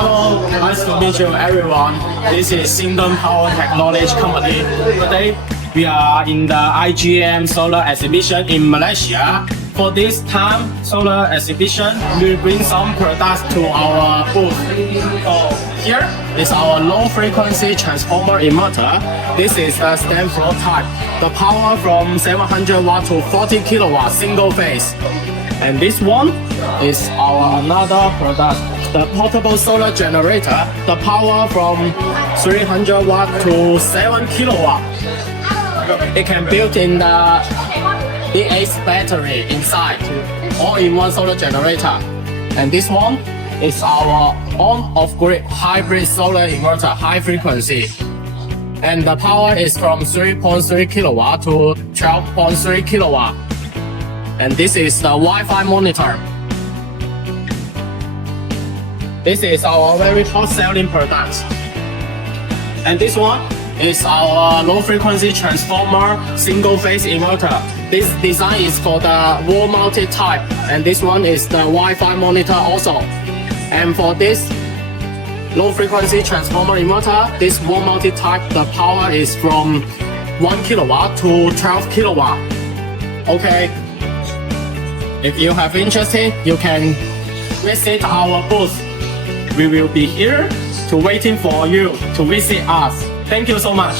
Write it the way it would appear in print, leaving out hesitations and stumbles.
Hello, nice to meet you everyone. This is Xindun Power Technology Company. Today we are in the IGEM solar exhibition in Malaysia. For this time solar exhibition, we bring some products to our booth. So here is our low frequency transformer inverter. This is the stand flow type. The power from 700 watt to 40 kilowatt single phase. And this one is our another product, the portable solar generator. The power from 300 watt to 7 kilowatt. It can build in the EA's battery inside, all-in-one solar generator. And this one is our on-off-grid hybrid solar inverter, high frequency. And the power is from 3.3 kilowatt to 12.3 kilowatt. And this is the Wi-Fi monitor. This is our very hot selling product. And this one is our low frequency transformer single phase inverter. This design is for the wall mounted type, and this one is the Wi-Fi monitor also. And for this low frequency transformer inverter, this wall mounted type, the power is from 1 kilowatt to 12 kilowatt. Okay. If you have interest, you can visit our booth. We will be here to waiting for you to visit us. Thank you so much.